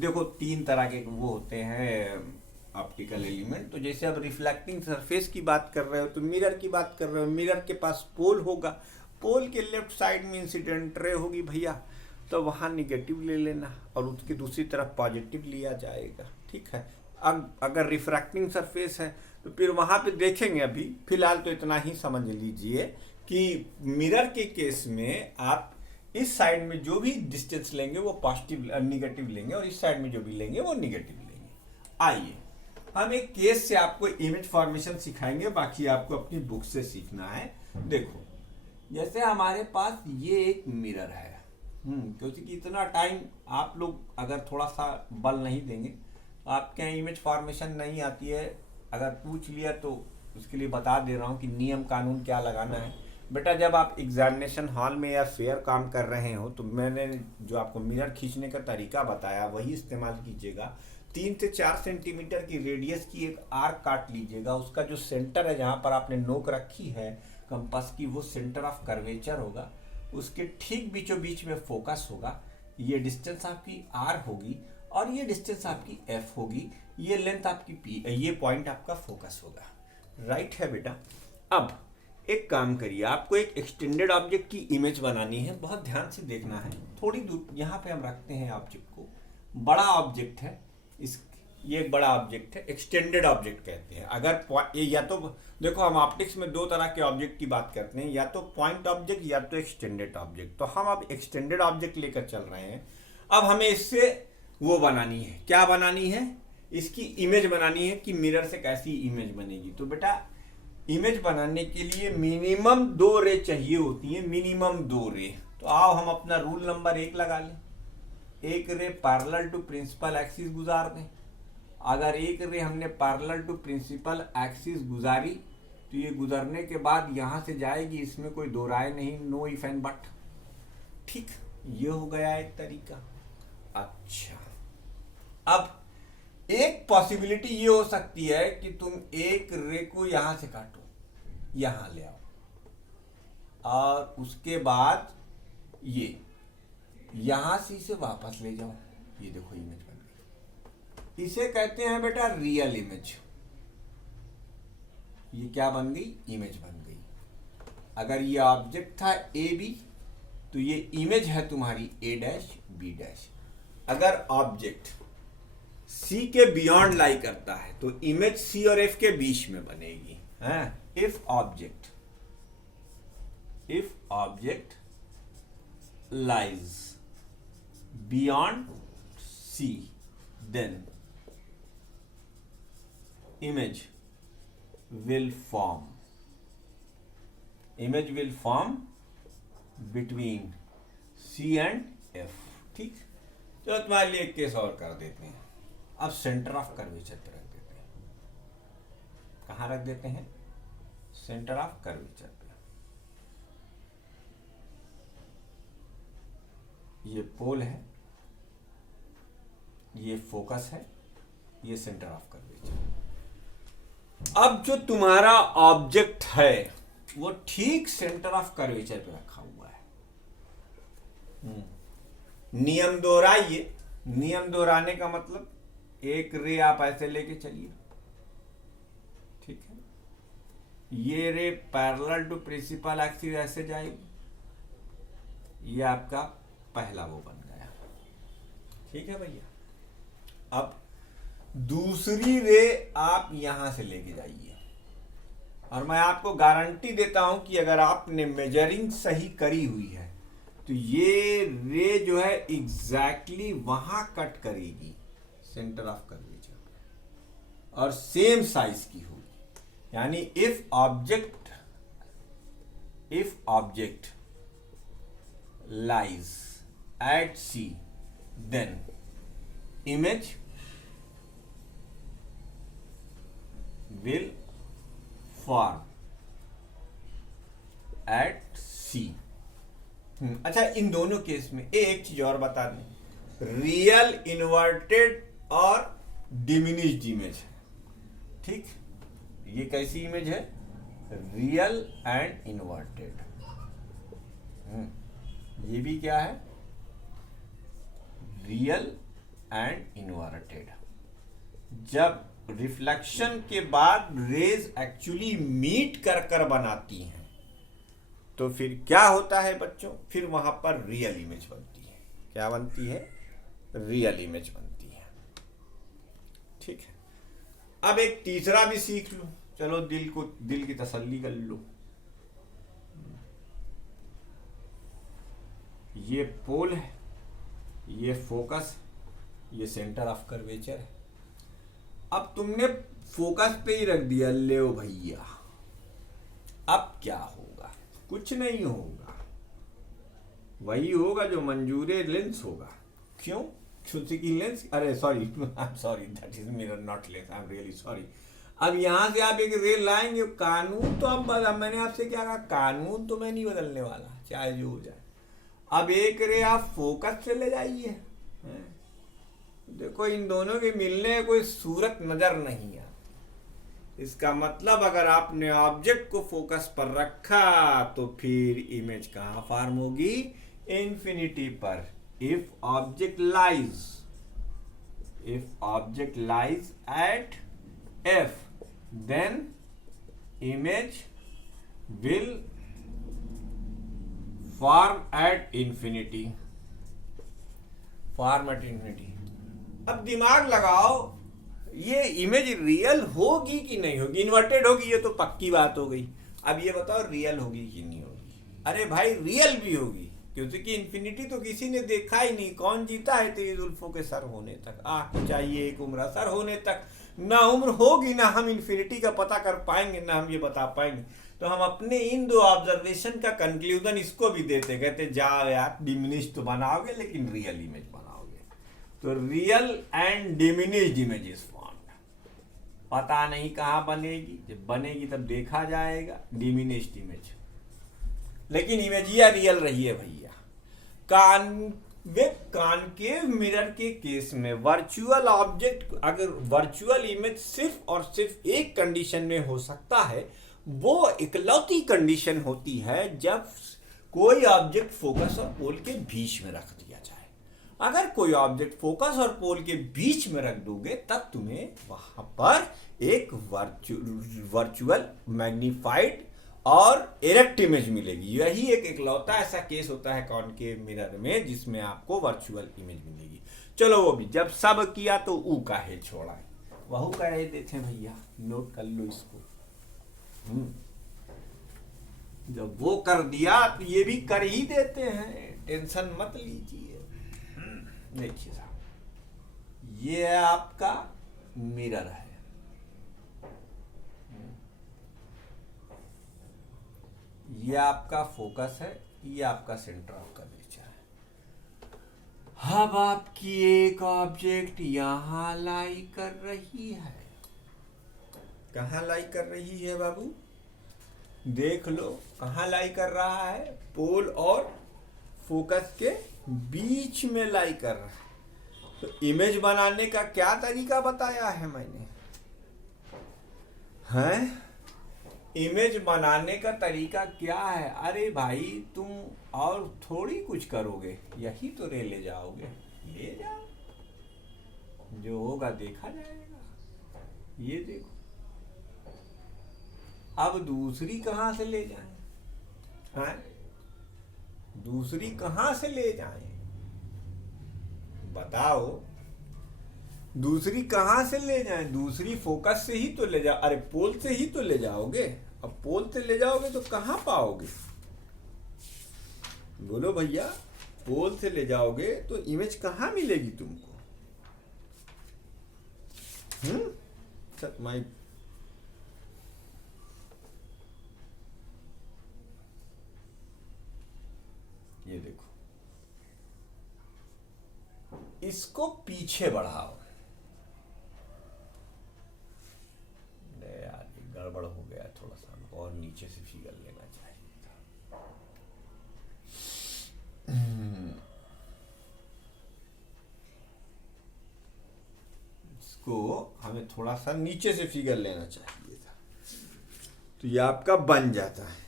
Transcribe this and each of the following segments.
देखो तीन तरह के वो होते हैं ऑप्टिकल एलिमेंट। तो जैसे अब रिफ्लेक्टिंग सरफेस की बात कर रहे हो तो मिरर की बात कर रहे हो, मिरर के पास पोल होगा, पोल के लेफ्ट साइड में इंसिडेंट रे होगी भैया, तो वहाँ निगेटिव ले लेना और उसकी दूसरी तरफ पॉजिटिव लिया जाएगा। ठीक है। अब अगर रिफ्रैक्टिंग सरफेस है तो फिर वहाँ पे देखेंगे। अभी फिलहाल तो इतना ही समझ लीजिए कि मिरर के केस में आप इस साइड में जो भी डिस्टेंस लेंगे वो पॉजिटिव निगेटिव लेंगे और इस साइड में जो भी लेंगे वो निगेटिव लेंगे। आइए हम एक केस से आपको इमेज फॉर्मेशन सिखाएंगे, बाकी आपको अपनी बुक से सीखना है। देखो जैसे हमारे पास ये एक मिरर है, क्योंकि इतना टाइम आप लोग अगर थोड़ा सा बल नहीं देंगे तो आपके यहाँ इमेज फॉर्मेशन नहीं आती है। अगर पूछ लिया तो उसके लिए बता दे रहा हूँ कि नियम कानून क्या लगाना है। बेटा जब आप एग्जामिनेशन हॉल में या फेयर काम कर रहे हो तो मैंने जो आपको मिरर खींचने का तरीका बताया वही इस्तेमाल कीजिएगा। 3 से 4 सेंटीमीटर की रेडियस की एक आर्क काट लीजिएगा, उसका जो सेंटर है जहाँ पर आपने नोक रखी है कंपास की वो सेंटर ऑफ कर्वेचर होगा, उसके ठीक बीचों बीच में फोकस होगा। ये डिस्टेंस आपकी आर होगी और ये डिस्टेंस आपकी एफ होगी, ये लेंथ आपकी पी, ये पॉइंट आपका फोकस होगा। राइट है बेटा। अब एक काम करिए, आपको एक एक्सटेंडेड ऑब्जेक्ट की इमेज बनानी है, बहुत ध्यान से देखना है। थोड़ी दूर यहाँ पे हम रखते हैं ऑब्जेक्ट को, बड़ा ऑब्जेक्ट है ये एक बड़ा ऑब्जेक्ट है, एक्सटेंडेड ऑब्जेक्ट कहते हैं। अगर या तो देखो हम ऑप्टिक्स में दो तरह के ऑब्जेक्ट की बात करते हैं, या तो पॉइंट ऑब्जेक्ट या तो एक्सटेंडेड ऑब्जेक्ट। तो हम अब एक्सटेंडेड ऑब्जेक्ट लेकर चल रहे हैं। अब हमें इससे वो बनानी है, क्या बनानी है, इसकी इमेज बनानी है कि मिरर से कैसी इमेज बनेगी। तो बेटा इमेज बनाने के लिए मिनिमम 2 रे चाहिए होती है, मिनिमम 2 रे। तो आओ हम अपना रूल नंबर 1 लगा लें। एक ray parallel to principal axis गुजार दें। अगर एक रे हमने पैरेलल टू प्रिंसिपल एक्सिस गुजारी तो ये गुजरने के बाद यहां से जाएगी, इसमें कोई दो राय नहीं, नो इफ एंड बट। ठीक, ये हो गया एक तरीका। अच्छा, अब एक पॉसिबिलिटी ये हो सकती है कि तुम एक रे को यहां से काटो, यहां ले आओ और उसके बाद ये यहां से इसे वापस ले जाओ। ये देखो इमेज बन गई, इसे कहते हैं बेटा रियल इमेज। ये क्या बन गई, इमेज बन गई। अगर ये ऑब्जेक्ट था ए बी तो ये इमेज है तुम्हारी ए डैश बी डैश। अगर ऑब्जेक्ट सी के बियॉन्ड लाई करता है तो इमेज सी और एफ के बीच में बनेगी। If object lies beyond C then image will form between C and F। ठीक, तो तुम्हारे लिए एक केस और कर देते हैं। अब सेंटर ऑफ कर्वेचर पे रख देते हैं। कहाँ रख देते हैं, सेंटर ऑफ कर्वेचर पे। ये पोल है, ये फोकस है, ये सेंटर ऑफ कर्वेचर। अब जो तुम्हारा ऑब्जेक्ट है वो ठीक सेंटर ऑफ कर्वेचर पे रखा हुआ है। नियम दोहराइए। नियम दोहराने का मतलब एक रे आप ऐसे लेके चलिए, ठीक है, ये ray parallel to principal axis ऐसे जाएगी, ये आपका पहला वो बन गया। ठीक है भैया। अब दूसरी रे आप यहां से लेके जाइए और मैं आपको गारंटी देता हूं कि अगर आपने मेजरिंग सही करी हुई है तो ये रे जो है एग्जैक्टली वहां कट करेगी सेंटर ऑफ कर्वेचर और सेम साइज की होगी। यानी if object lies at C then image will form at C। अच्छा, इन दोनों केस में एक चीज और बता दें, रियल इन्वर्टेड और डिमिनिश्ड इमेज है। ठीक, ये कैसी इमेज है, रियल एंड इन्वर्टेड। ये भी क्या है, रियल एंड इन्वर्टेड। जब रिफ्लेक्शन के बाद रेज एक्चुअली मीट कर कर बनाती हैं तो फिर क्या होता है बच्चों, फिर वहां पर रियल इमेज बनती है। क्या बनती है? रियल इमेज बनती है। ठीक है, अब एक तीसरा भी सीख लो, चलो दिल की तसल्ली कर लो। ये पोल है, ये फोकस, ये सेंटर ऑफ कर्वेचर है। अब तुमने फोकस पे ही रख दिया, ले भैया अब क्या होगा? कुछ नहीं होगा, वही होगा जो मंजूरे लेंस होगा। क्यों? क्योंकि लेंस, अरे sorry I am sorry, that is mirror not lens, I am really sorry. अब यहां से आप एक रेल लाएंगे, कानून तो अब मैंने आपसे क्या कहा, कानून तो मैं नहीं बदलने वाला, चाहे जो हो जाए। अब एक रे आप फोकस से ले जाइए, देखो इन दोनों के मिलने में कोई सूरत नजर नहीं आती। इसका मतलब अगर आपने ऑब्जेक्ट को फोकस पर रखा तो फिर इमेज कहां फॉर्म होगी? इंफिनिटी पर। If object lies at F then image will form at infinity. अब दिमाग लगाओ, ये इमेज रियल होगी कि नहीं होगी? इन्वर्टेड होगी, ये तो पक्की बात हो गई। अब ये बताओ रियल होगी कि नहीं होगी? अरे भाई रियल भी होगी, क्योंकि इंफिनिटी तो किसी ने देखा ही नहीं। कौन जीता है तेरी जुल्फों के सर होने तक? आंख चाहिए एक उम्र, सर होने तक ना उम्र होगी, ना हम इंफिनिटी का पता कर पाएंगे, ना हम ये बता पाएंगे। तो हम अपने इन दो ऑब्जर्वेशन का कंक्लूजन इसको भी देते, कहते जाओ यार डिमिनिश तो बनाओगे लेकिन रियल इमेज बनाओगे। तो real and diminished image is formed. पता नहीं कहां बनेगी, जब बनेगी तब देखा जाएगा डिमिनिश्ड इमेज। लेकिन इमेज या रियल रही है भैया। कॉनकेव मिरर के केस में वर्चुअल ऑब्जेक्ट, अगर वर्चुअल इमेज सिर्फ और सिर्फ एक कंडीशन में हो सकता है, वो इकलौती कंडीशन होती है जब कोई ऑब्जेक्ट फोकस और पोल के बीच में रख दिया जाए। अगर कोई ऑब्जेक्ट फोकस और पोल के बीच में रख दोगे तब तुम्हें वहां पर एक वर्चुअल मैग्नीफाइड और इरेक्ट इमेज मिलेगी। यही एक इकलौता ऐसा केस होता है कॉनकेव मिरर में जिसमें आपको वर्चुअल इमेज मिलेगी। चलो वो भी जब सब किया तो ऊ का है छोड़ा है, वहू कह रहे देते भैया, नोट कर लो इसको। जब वो कर दिया तो ये भी कर ही देते हैं, टेंशन मत लीजिए। देखिए साहब, ये है आपका मिरर है, ये आपका फोकस है, ये आपका सेंटर ऑफ कर्वेचर है। अब आपकी एक ऑब्जेक्ट यहां लाई कर रही है। कहां लाई कर रही है बाबू? देख लो कहां लाई कर रहा है? पोल और फोकस के बीच में लाई कर रहा है। तो इमेज बनाने का क्या तरीका बताया है मैंने? हैं? इमेज बनाने का तरीका क्या है? अरे भाई तुम और थोड़ी कुछ करोगे, यही तो रे ले जाओगे, ले जाओ, जो होगा देखा जाएगा। ये देखो, अब दूसरी कहां से ले जाएं? हाँ? दूसरी कहां से ले जाएं? बताओ, दूसरी कहां से ले जाएं? दूसरी फोकस से ही तो ले जाओ, अरे पोल से ही तो ले जाओगे। अब पोल से ले जाओगे तो कहां पाओगे? बोलो भैया, पोल से ले जाओगे तो इमेज कहां मिलेगी तुमको? माई ये देखो, इसको पीछे बढ़ाओ। यार गड़बड़ हो गया थोड़ा सा, और नीचे से फिगर लेना चाहिए था। इसको हमें थोड़ा सा नीचे से फिगर लेना चाहिए था, तो ये आपका बन जाता है।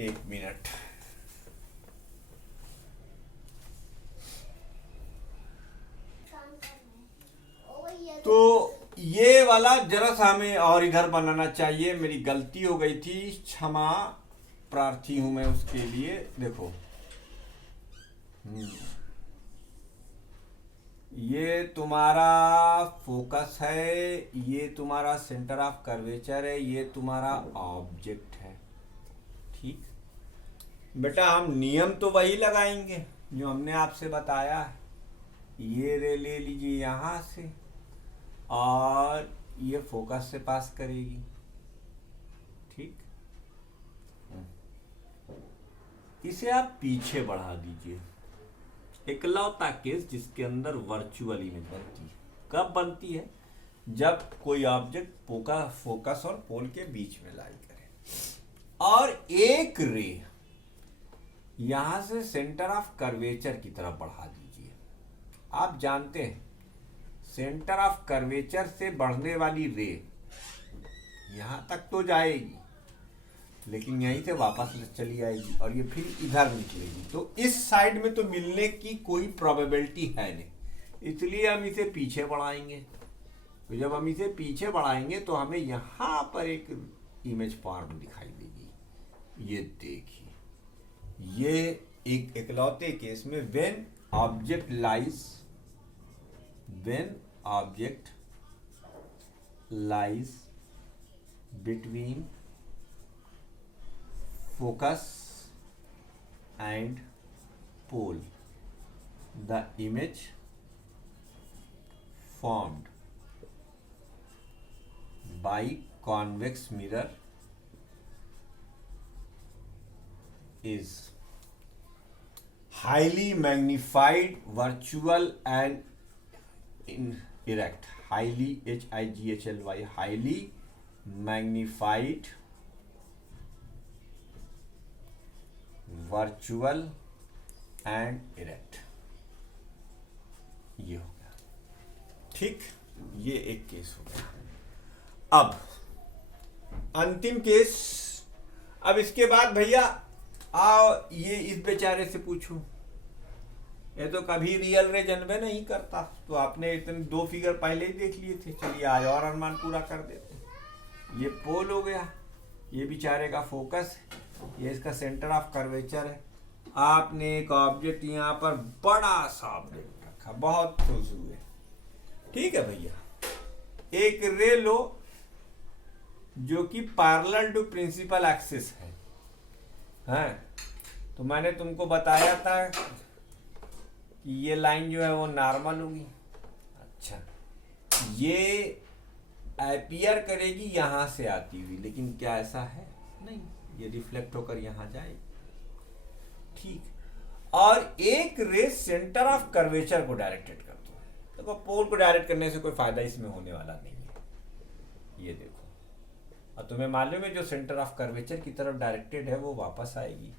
एक मिनट, ये वाला जरा सा हमें और इधर बनाना चाहिए, मेरी गलती हो गई थी, क्षमा प्रार्थी हूं मैं उसके लिए। देखो ये तुम्हारा फोकस है, ये तुम्हारा सेंटर ऑफ कर्वेचर है, ये तुम्हारा ऑब्जेक्ट है। ठीक बेटा, हम नियम तो वही लगाएंगे जो हमने आपसे बताया है। ये रे ले लीजिए यहां से और ये फोकस से पास करेगी। ठीक, इसे आप पीछे बढ़ा दीजिए। इकलौता केस जिसके अंदर वर्चुअल इमेज बनती है। कब बनती है? जब कोई ऑब्जेक्ट फोकस और पोल के बीच में लाई करे और एक रे यहां से सेंटर ऑफ कर्वेचर की तरफ बढ़ा दीजिए। आप जानते हैं सेंटर ऑफ कर्वेचर से बढ़ने वाली रे यहां तक तो जाएगी, लेकिन यहीं से वापस चली आएगी और ये फिर इधर निकलेगी। तो इस साइड में तो मिलने की कोई प्रोबेबिलिटी है नहीं, इसलिए हम इसे पीछे बढ़ाएंगे। तो जब हम इसे पीछे बढ़ाएंगे तो हमें यहां पर एक इमेज फॉर्म दिखाई देगी। ये देखिए, ये एक इकलौते केस में when object lies between focus and pole, the image formed by convex mirror is highly magnified, virtual and erect. Highly, HIGHLY, highly magnified, virtual and erect. ये हो गया। ठीक, ये एक केस हो गया। अब अंतिम केस। अब इसके बाद भैया आओ ये इस बेचारे से पूछूं, ये तो कभी रियल रे जन्मे नहीं करता। तो आपने इतने 2 फिगर पहले ही देख लिए थे। चलिए आज और अनुमान पूरा कर देते। ये पोल हो गया, ये बेचारे का फोकस है, ये इसका सेंटर ऑफ कर्वेचर है। आपने एक ऑब्जेक्ट यहाँ पर बड़ा सा ऑब्जेक्ट रखा, बहुत खुश हुए। ठीक है भैया, एक रे लो जो कि पैरेलल टू प्रिंसिपल एक्सिस है। हैं? तो मैंने तुमको बताया था कि ये लाइन जो है वो नॉर्मल होगी। अच्छा, ये अपीयर करेगी यहां से आती हुई, लेकिन क्या ऐसा है? नहीं, ये रिफ्लेक्ट होकर यहां जाएगी। ठीक, और एक रे सेंटर ऑफ कर्वेचर को डायरेक्टेड करती है। देखो, पोल को डायरेक्ट करने से कोई फायदा इसमें होने वाला नहीं है। ये देखो, और तुम्हें मालूम है जो सेंटर ऑफ कर्वेचर की तरफ डायरेक्टेड है वो वापस आएगी।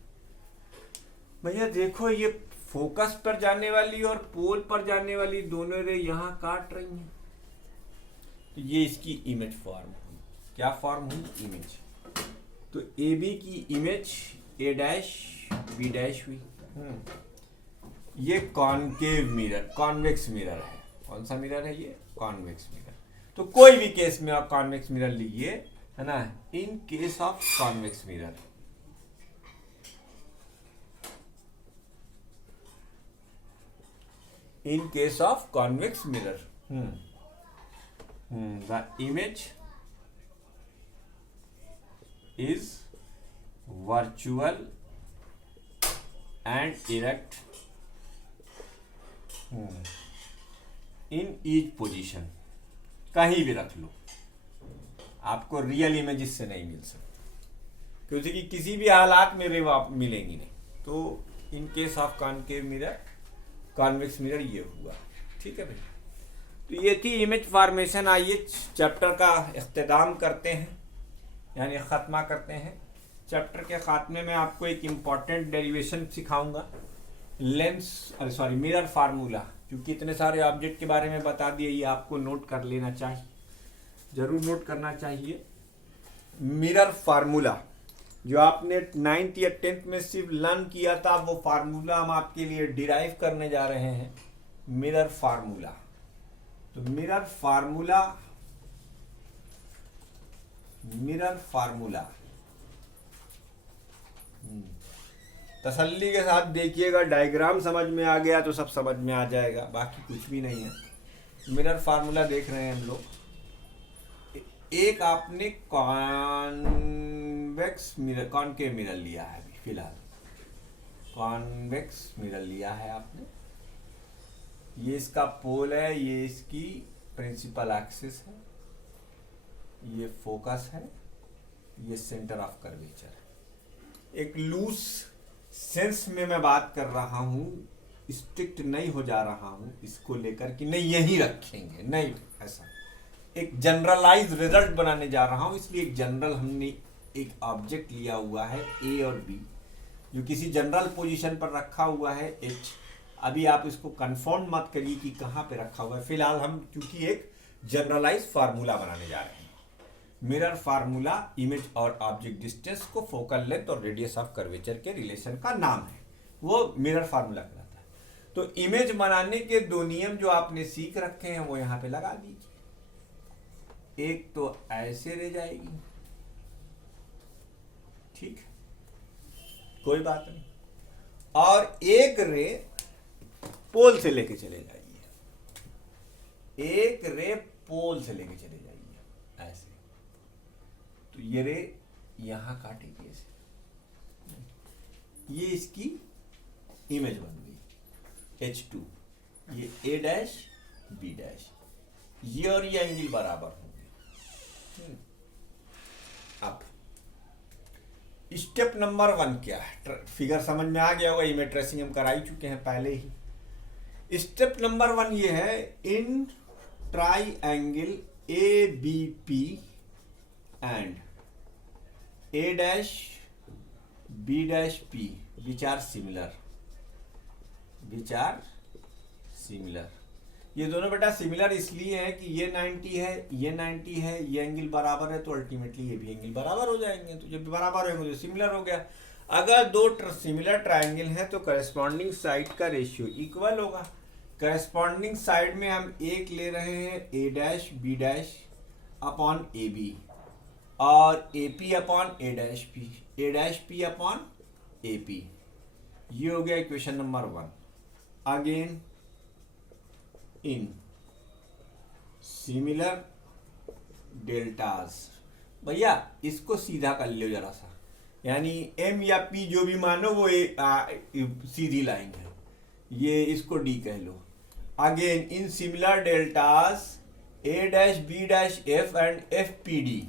भैया देखो, ये फोकस पर जाने वाली और पोल पर जाने वाली दोनों रे यहां काट रही हैं। तो ये इसकी इमेज फॉर्म हुई। क्या फॉर्म हुई? इमेज। तो ए बी की image A dash B dash हुई। ये कॉनकेव मिरर, कॉन्वेक्स मिरर है। कौन सा मिरर है ये? Convex mirror. तो कोई भी केस में आप कॉन्वेक्स मिरर लीजिए, है ना। In case of convex mirror, in case of convex mirror, the image is virtual and erect in each position। कहीं भी रख लो, आपको रियल इमेज इससे नहीं मिल सकती, क्योंकि किसी भी हालात में रे मिलेंगी नहीं। तो in case of concave mirror, convex mirror ये हुआ। ठीक है भाई, तो ये थी इमेज फॉर्मेशन। आइए चैप्टर का इख्तिताम करते हैं, यानी ख़त्मा करते हैं। चैप्टर के ख़ात्मे में आपको एक इम्पॉर्टेंट डेरिवेशन सिखाऊंगा, मिरर फार्मूला। क्योंकि इतने सारे ऑब्जेक्ट के बारे में बता दिए, ये आपको नोट कर लेना चाहिए, ज़रूर नोट करना चाहिए। मिरर फार्मूला जो आपने 9th या 10th में सिर्फ लर्न किया था, वो फार्मूला हम आपके लिए डिराइव करने जा रहे हैं। Mirror formula. तो मिरर फार्मूला मिरर फार्मूला। तसल्ली के साथ देखिएगा, डायग्राम समझ में आ गया तो सब समझ में आ जाएगा, बाकी कुछ भी नहीं है। मिरर फार्मूला देख रहे हैं हम लोग। एक आपने कॉन्वेक्स मिरर, कॉनकेव मिरर लिया है अभी फिलहाल, कॉन्वेक्स मिरर लिया है आपने। ये इसका पोल है, ये इसकी प्रिंसिपल एक्सिस है, ये फोकस है, ये सेंटर ऑफ कर्वेचर है। एक लूज सेंस में मैं बात कर रहा हूं, स्ट्रिक्ट नहीं हो जा रहा हूं इसको लेकर कि नहीं यही रखेंगे, नहीं, ऐसा एक जनरलाइज रिजल्ट बनाने जा रहा हूं। इसलिए एक जनरल हमने एक ऑब्जेक्ट लिया हुआ है ए और बी, जो किसी जनरल पोजीशन पर रखा हुआ है एच। अभी आप इसको कंफर्म मत करिए कि कहां पे रखा हुआ है, फिलहाल हम क्योंकि एक जनरलाइज फार्मूला बनाने जा रहे हैं। मिरर फार्मूला इमेज और ऑब्जेक्ट डिस्टेंस को फोकल लेंथ और रेडियस ऑफ कर्वेचर के रिलेशन का नाम है, वो मिरर फार्मूला कहलाता है। तो इमेज बनाने के दो नियम जो आपने सीख रखे हैं वो यहां पे लगा दीजिए। एक तो ऐसे रह जाएगी, ठीक, कोई बात नहीं, और एक रे पोल से लेके चले जाइए, एक रे पोल से लेके चले जाइए ऐसे। तो ये रे यहां काटेगी ऐसे, ये इसकी इमेज बन गई H2, ये A डैश B डैश, ये और ये एंगल बराबर होंगे। अब स्टेप नंबर 1 क्या है, फिगर समझ में आ गया होगा, इमेज ट्रेसिंग हम करा ही चुके हैं पहले ही। स्टेप नंबर 1 ये है, in triangle ABP and A dash B dash P which are similar, ये दोनों बेटा सिमिलर इसलिए है कि ये 90 है, ये 90 है, ये एंगल बराबर है, तो अल्टीमेटली ये भी एंगल बराबर हो जाएंगे। तो जब बराबर होंगे तो सिमिलर हो गया। अगर दो सिमिलर ट्रायंगल हैं तो करस्पॉन्डिंग साइड का रेशियो इक्वल होगा। करस्पॉन्डिंग साइड में हम एक ले रहे हैं A dash B dash upon AB और AP upon A dash P upon AP। ये हो गया equation number 1। Again in similar deltas, भैया इसको सीधा कर लो जरा सा, यानी M या P जो भी मानो वो सीधी लाइन है, ये इसको D कह लो। Again in similar deltas A dash B dash F and FPD,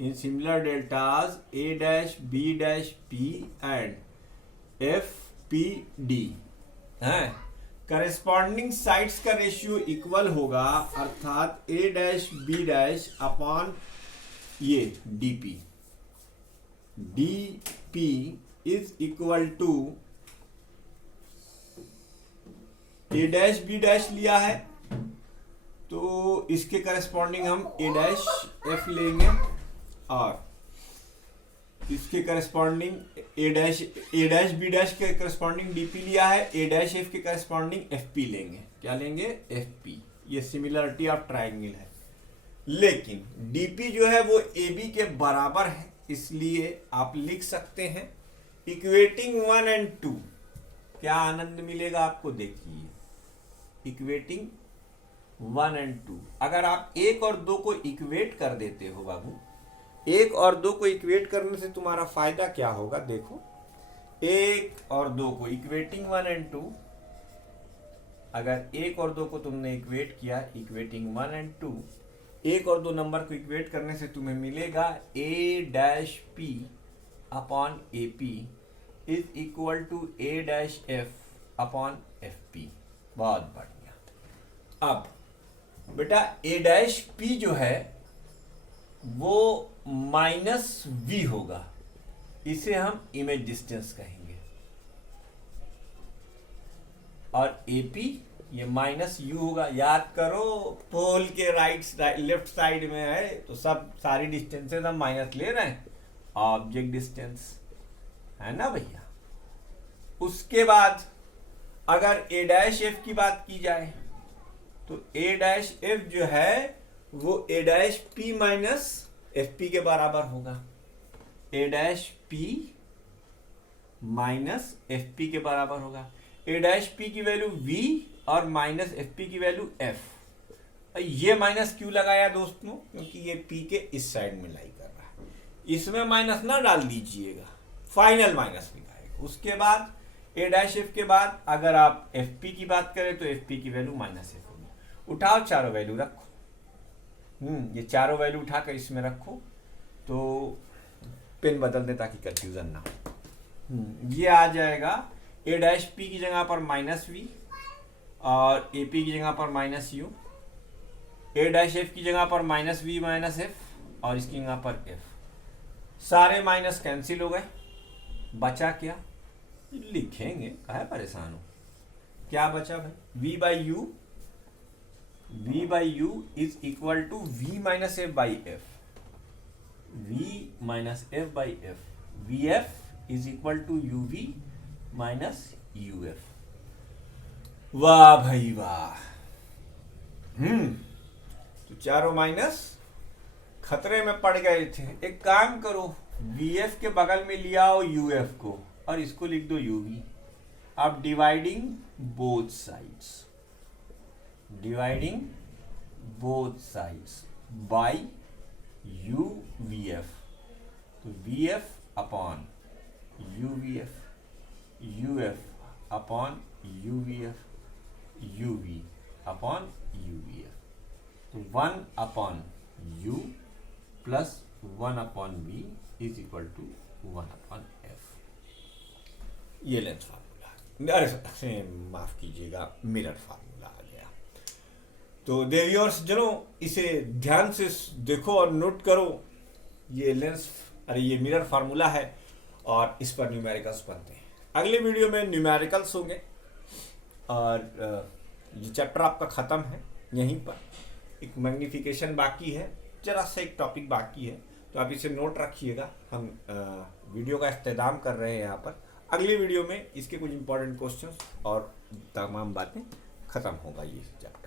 in similar deltas A dash B dash P and FPD है। करस्पॉन्डिंग साइड्स का रेशियो इक्वल होगा, अर्थात A dash B dash upon ये DP is equal to A dash B dash लिया है तो इसके corresponding हम A डैश F लेंगे और इसके corresponding A dash B dash के करस्पॉन्डिंग DP लिया है, A डैश F के करस्पॉन्डिंग FP लेंगे। क्या लेंगे? FP। ये सिमिलरिटी ऑफ ट्राइंगल है, लेकिन DP जो है वो AB के बराबर है, इसलिए आप लिख सकते हैं इक्वेटिंग 1 एंड 2। क्या आनंद मिलेगा आपको, देखिए इक्वेटिंग 1 एंड 2। अगर आप 1 और 2 को इक्वेट कर देते हो बाबू, 1 और 2 को इक्वेट करने से तुम्हारा फायदा क्या होगा, देखो 1 और 2 को इक्वेटिंग 1 एंड 2, अगर 1 और 2 को तुमने इक्वेट किया इक्वेटिंग 1 एंड 2, 1 और 2 नंबर को इक्वेट करने से तुम्हें मिलेगा A dash P upon AP is equal to A dash F upon FP। बहुत बढ़िया। अब बेटा A डैश P जो है वो -V होगा, इसे हम इमेज डिस्टेंस कहेंगे, और AP ये -U होगा। याद करो पोल के लेफ्ट साइड में है तो सब सारी डिस्टेंसेस हम माइनस ले रहे हैं, ऑब्जेक्ट डिस्टेंस है ना भैया। उसके बाद अगर A डैश F की बात की जाए तो A डैश F जो है वो A dash P minus F P के बराबर होगा, A dash P minus F P के बराबर होगा। ए डैश पी की वैल्यू वी और माइनस एफ पी की वैल्यू एफ। ये माइनस क्यों लगाया दोस्तों? क्योंकि ये पी के इस साइड में लाई कर रहा है, इसमें माइनस ना डाल दीजिएगा, फाइनल माइनस लिखाएगा। उसके बाद ए डैश एफ के बाद अगर आप एफ पी की बात करें तो एफ पी की वैल्यू माइनस एफ होगी। उठाओ चारों वैल्यू रखो, ये चारों वैल्यू उठाकर इसमें रखो, तो पेन बदल दे ताकि कंफ्यूजन ना हो। ये आ जाएगा ए डैश पी की जगह पर माइनस वी और ए पी की जगह पर minus you, A dash F की जगह पर माइनस वी माइनस एफ और इसकी जगह पर एफ। सारे माइनस कैंसिल हो गए, बचा क्या? लिखेंगे, काहे परेशान हो। क्या बचा भाई? V by U is equal to V minus F by F, V minus F by F, V F is equal to U V minus U F. वाह भाई वाह। तो चारों माइनस खतरे में पड़ गए थे। एक काम करो, वी एफ के बगल में लिया आओ यू एफ को और इसको लिख दो यू वी। अब dividing both sides, dividing both sides by U V F, तो V F upon U V F, U F upon U V F, U V upon U V F. तो 1 upon U plus 1 upon V is equal to 1 upon F. ये lens formula, अरे माफ कीजिएगा, mirror formula आ गया। तो देवियर्स जनो इसे ध्यान से देखो और नोट करो। ये लेंस, अरे ये मिरर फार्मूला है और इस पर न्यूमेरिकल्स बनते हैं। अगले वीडियो में न्यूमेरिकल्स होंगे और ये चैप्टर आपका ख़त्म है। यहीं पर एक मैग्निफिकेशन बाकी है, जरा सा एक टॉपिक बाकी है, तो आप इसे नोट रखिएगा। हम वीडियो का इख्तिताम कर रहे हैं यहाँ पर। अगले वीडियो में इसके कुछ इंपॉर्टेंट क्वेश्चंस और तमाम बातें ख़त्म होगा ये चैप्टर।